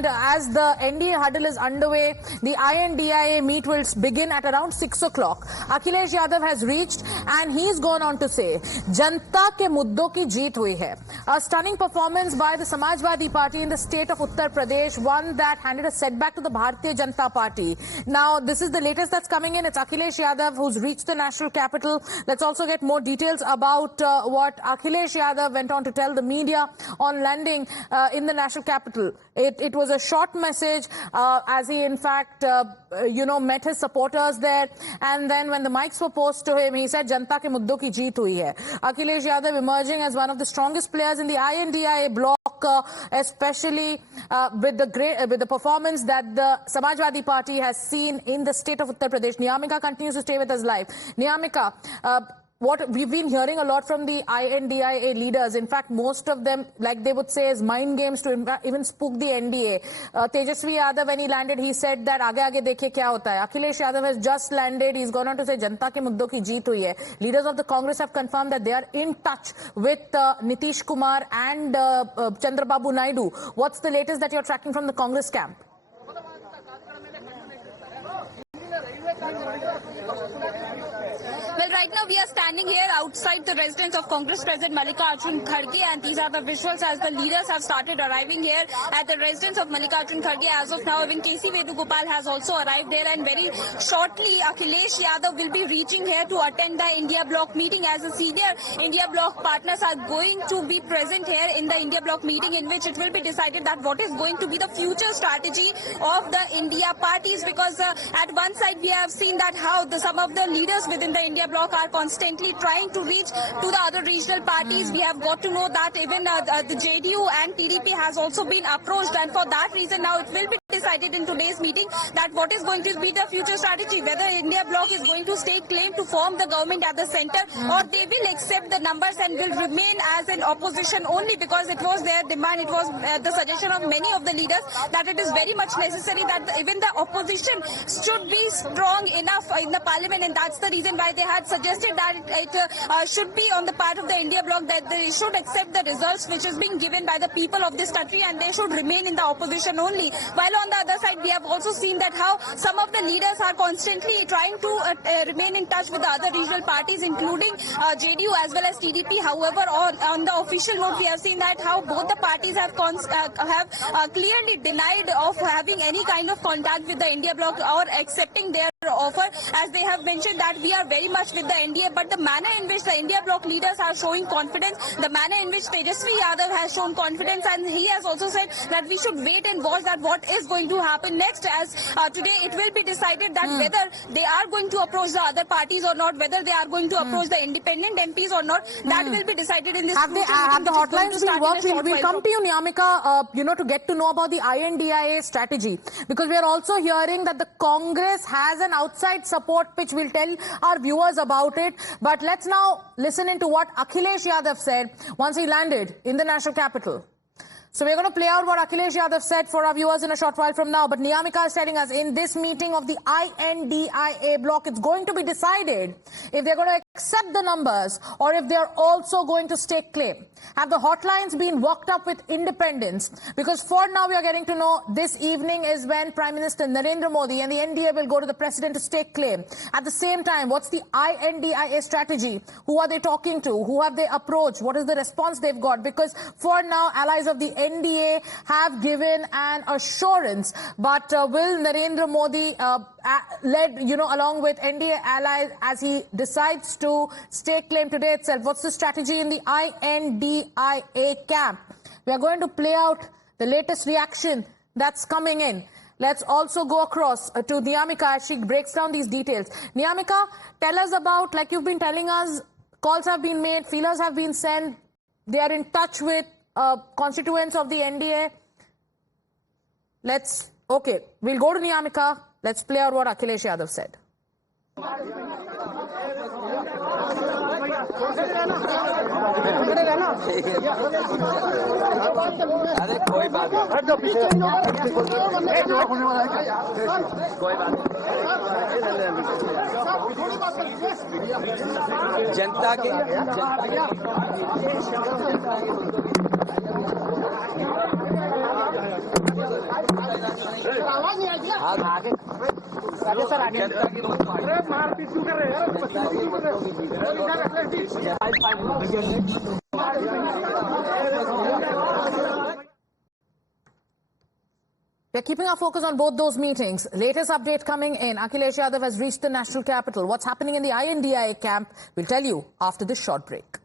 As the NDA huddle is underway, the INDIA meet will begin at around 6 o'clock. Akhilesh Yadav has reached and he's gone on to say, Janta ke muddon ki jeet hui hai. A stunning performance by the Samajwadi Party in the state of Uttar Pradesh, one that handed a setback to the Bharatiya Janata Party. Now, this is the latest that's coming in. It's Akhilesh Yadav who's reached the national capital. Let's also get more details about what Akhilesh Yadav went on to tell the media on landing in the national capital. It was a short message as he in fact met his supporters there, and then when the mics were posed to him, he said Janta ke muddon ki jeet hui hai. Akhilesh Yadav emerging as one of the strongest players in the INDIA bloc, especially with the performance that the Samajwadi Party has seen in the state of Uttar Pradesh. Niyamika continues to stay with us live. Niyamika, what we've been hearing a lot from the INDIA leaders, in fact, most of them, like they would say, is mind games to even spook the NDA. Tejasvi Yadav, when he landed, he said that aage dekhe kya hota hai. Akhilesh Yadav has just landed. He's gone on to say Janta ke muddon ki jeet hui hai. Leaders of the Congress have confirmed that they are in touch with Nitish Kumar and Chandrababu Naidu. What's the latest that you're tracking from the Congress camp? Well, right now we are standing here outside the residence of Congress President Mallikarjun Kharge, and these are the visuals as the leaders have started arriving here at the residence of Mallikarjun Kharge. As of now, even KC Vedugopal has also arrived there, and very shortly Akhilesh Yadav will be reaching here to attend the India Bloc meeting, as the senior India Bloc partners are going to be present here in the India Bloc meeting, in which it will be decided that what is going to be the future strategy of the India parties, because at one side we have seen that how some of the leaders within the India Bloc are constantly trying to reach to the other regional parties. We have got to know that even the JDU and TDP has also been approached, and for that reason now it will be decided in today's meeting that what is going to be the future strategy, whether India Bloc is going to stake claim to form the government at the center, or they will accept the numbers and will remain as an opposition only, because it was their demand, it was the suggestion of many of the leaders that it is very much necessary that even the opposition should be strong enough in the parliament, and that's the reason why they had suggested that it should be on the part of the India Bloc that they should accept the results which is being given by the people of this country, and they should remain in the opposition only. While on the other side, we have also seen that how some of the leaders are constantly trying to remain in touch with the other regional parties, including JDU as well as TDP. However, on the official note, we have seen that how both the parties have clearly denied of having any kind of contact with the India Bloc or accepting their offer, as they have mentioned that we are very much with the NDA, but the manner in which the India Bloc leaders are showing confidence, the manner in which Tejasvi Yadav has shown confidence, and he has also said that we should wait and watch that what is going to happen next, as today it will be decided that whether they are going to approach the other parties or not, whether they are going to approach the independent MPs or not, that will be decided in this. Have the hotlines been worked? We'll come to you, Niyamika, to get to know about the INDIA strategy, because we are also hearing that the Congress has an outside support pitch. We'll tell our viewers about it, but let's now listen into what Akhilesh Yadav said once he landed in the national capital. So we're going to play out what Akhilesh Yadav said for our viewers in a short while from now. But Niyamika is telling us in this meeting of the INDIA bloc, it's going to be decided if they're going to accept the numbers or if they're also going to stake claim. Have the hotlines been worked up with independents? Because for now we are getting to know this evening is when Prime Minister Narendra Modi and the NDA will go to the president to stake claim. At the same time, what's the INDIA strategy? Who are they talking to? Who have they approached? What is the response they've got? Because for now, allies of the NDA have given an assurance, but will Narendra Modi led, along with NDA allies as he decides to stake claim today itself? What's the strategy in the INDIA camp? We are going to play out the latest reaction that's coming in. Let's also go across to Niyamika as she breaks down these details. Niyamika, tell us about, like you've been telling us, calls have been made, feelers have been sent, they are in touch with constituents of the NDA. We'll go to Niyamika. Let's play out what Akhilesh Yadav said. अरे कोई बात जनता के आगे sir आगे जनता की We're keeping our focus on both those meetings. Latest update coming in. Akhilesh Yadav has reached the national capital. What's happening in the INDIA camp? We'll tell you after this short break.